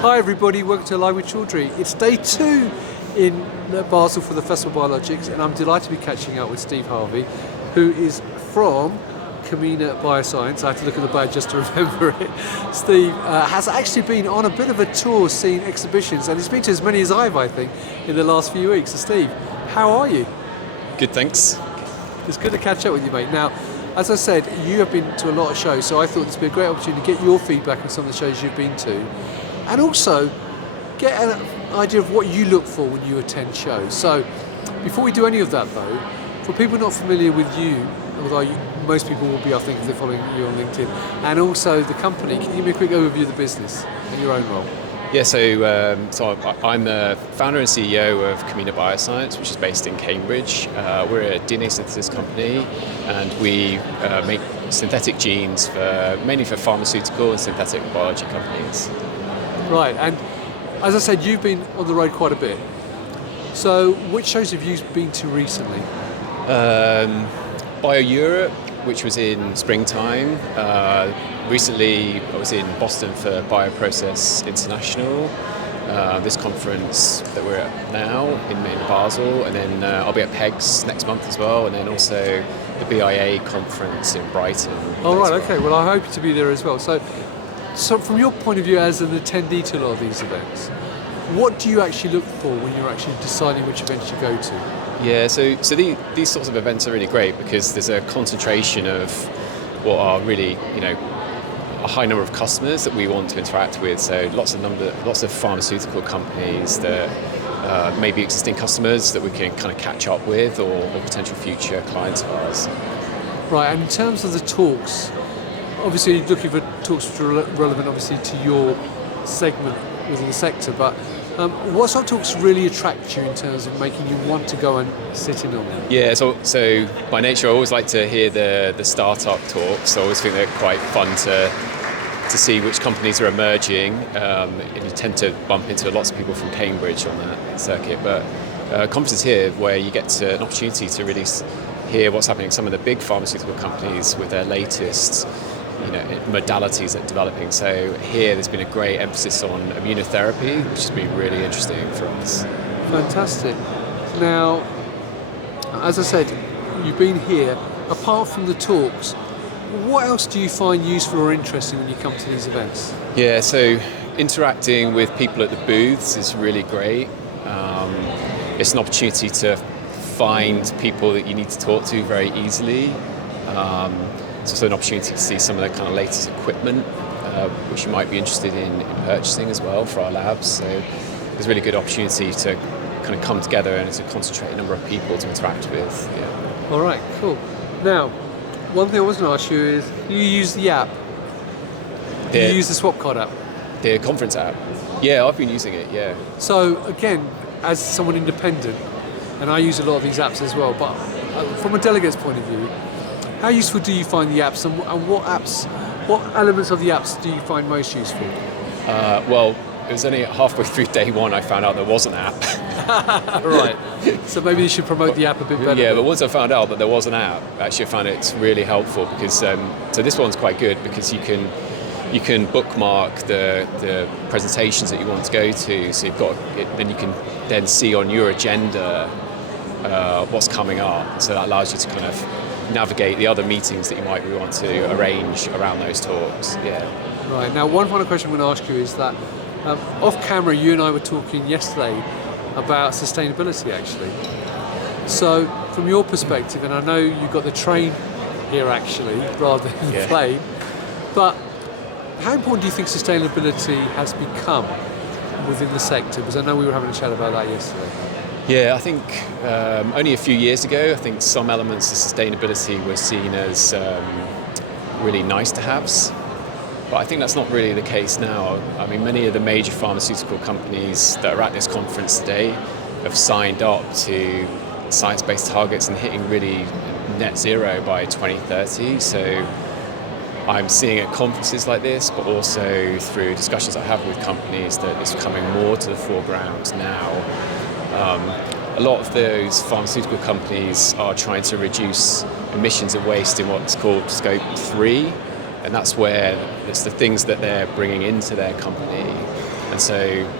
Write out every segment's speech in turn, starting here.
Hi everybody, welcome to Live with Chaudhry. It's day 2 in Basel for the Festival of Biologics, and I'm delighted to be catching up with Steve Harvey, who is from Camena Bioscience. I have to look at the badge just to remember it. Steve has actually been on a bit of a tour seeing exhibitions, and he's been to as many as I think, in the last few weeks. So Steve, how are you? Good, thanks. It's good to catch up with you, mate. Now, as I said, you have been to a lot of shows, so I thought this would be a great opportunity to get your feedback on some of the shows you've been to, and also get an idea of what you look for when you attend shows. So, before we do any of that though, for people not familiar with you, although most people will be, I think, if they're following you on LinkedIn, and also the company, can you give me a quick overview of the business and your own role? Yeah, so I'm the founder and CEO of Camena Bioscience, which is based in Cambridge. We're a DNA synthesis company, and we make synthetic genes mainly for pharmaceutical and synthetic biology companies. Right, and as I said, you've been on the road quite a bit. So, which shows have you been to recently? Bio Europe, which was in springtime. Recently, I was in Boston for Bioprocess International, this conference that we're at now in Basel, and then I'll be at PEGS next month as well, and then also the BIA conference in Brighton. Oh, right, okay. Well, I hope to be there as well. So from your point of view as an attendee to a lot of these events, what do you actually look for when you're actually deciding which events you go to? Yeah, so these sorts of events are really great because there's a concentration of what are really, a high number of customers that we want to interact with. So lots of pharmaceutical companies that may be existing customers that we can kind of catch up with, or potential future clients of ours. Right, and in terms of the talks, obviously you're looking for talks which are relevant obviously to your segment within the sector, but what sort of talks really attract you in terms of making you want to go and sit in on them? Yeah, so by nature I always like to hear the startup talks. I always think they're quite fun to see which companies are emerging, and you tend to bump into lots of people from Cambridge on that circuit, but conferences here where you get an opportunity to really hear what's happening in some of the big pharmaceutical companies with their latest modalities that are developing. So here there's been a great emphasis on immunotherapy, which has been really interesting for us. Fantastic. Now, as I said, you've been here. Apart from the talks, what else do you find useful or interesting when you come to these events? Yeah, so interacting with people at the booths is really great. It's an opportunity to find people that you need to talk to very easily. It's also an opportunity to see some of the kind of latest equipment, which you might be interested in purchasing as well for our labs. So there's a really good opportunity to kind of come together and to concentrate a number of people to interact with. Yeah. All right, cool. Now, one thing I was going to ask you is, you use the app? Do you use the Swap Card app? The conference app? Yeah, I've been using it, yeah. So again, as someone independent, and I use a lot of these apps as well, but from a delegate's point of view, how useful do you find the apps, and what elements of the apps do you find most useful? Well, it was only halfway through day one I found out there was an app. Right. So maybe you should promote the app a bit better. Yeah, but once I found out that there was an app, actually I found it really helpful because so this one's quite good because you can bookmark the presentations that you want to go to. So you've got it, then you can then see on your agenda what's coming up. So that allows you to kind of navigate the other meetings that you might want to arrange around those talks. Yeah. Right. Now, one final question I'm going to ask you is that off camera, you and I were talking yesterday about sustainability, actually. So, from your perspective, and I know you got the train here actually rather than the plane, but how important do you think sustainability has become within the sector? Because I know we were having a chat about that yesterday. Yeah, I think only a few years ago, I think some elements of sustainability were seen as really nice to haves. But I think that's not really the case now. I mean, many of the major pharmaceutical companies that are at this conference today have signed up to science-based targets and hitting really net zero by 2030. So I'm seeing at conferences like this, but also through discussions I have with companies, that it's coming more to the foreground now. A lot of those pharmaceutical companies are trying to reduce emissions of waste in what's called Scope 3, and that's where it's the things that they're bringing into their company. And And so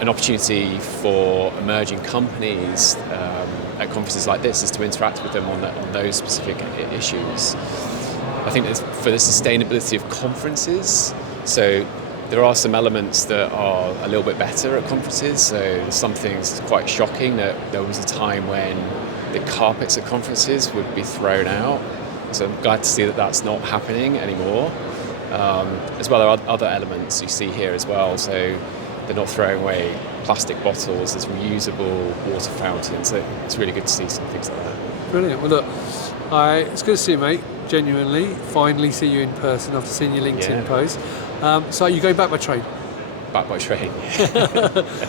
an opportunity for emerging companies at conferences like this is to interact with them on those specific issues. I think that for the sustainability of conferences, so there are some elements that are a little bit better at conferences. So some things quite shocking that there was a time when the carpets at conferences would be thrown out. So I'm glad to see that that's not happening anymore. As well as other elements you see here as well. So they're not throwing away plastic bottles, there's reusable water fountains. So it's really good to see some things like that. Brilliant. Well, look, it's good to see you, mate. Genuinely, finally see you in person after seeing your LinkedIn post. So you're going back by train? Back by train.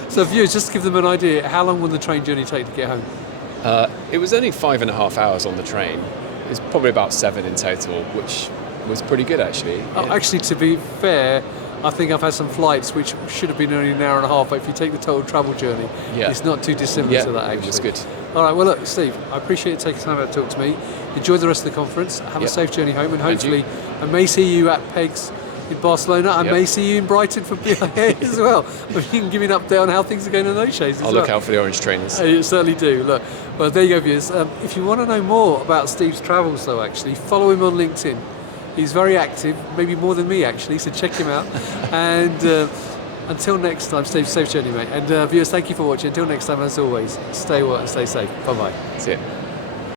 So viewers, just to give them an idea, how long will the train journey take to get home? It was only 5.5 hours on the train. It was probably about 7 in total, which was pretty good actually. Oh, actually, to be fair, I think I've had some flights which should have been only an hour and a half, but if you take the total travel journey, it's not too dissimilar to that actually. It was good. All right, well look, Steve, I appreciate you taking time out to talk to me. Enjoy the rest of the conference, have a safe journey home, and hopefully I may see you at PEGS in Barcelona. I may see you in Brighton for BIA as well. But you can give me an update on how things are going on those shows as well. I'll look out for the orange trainers. You certainly do. Look, well, there you go, viewers. If you want to know more about Steve's travels, though, actually, follow him on LinkedIn. He's very active, maybe more than me, actually, so check him out. And until next time, Steve, safe journey, mate. And viewers, thank you for watching. Until next time, as always, stay well and stay safe. Bye-bye. See ya.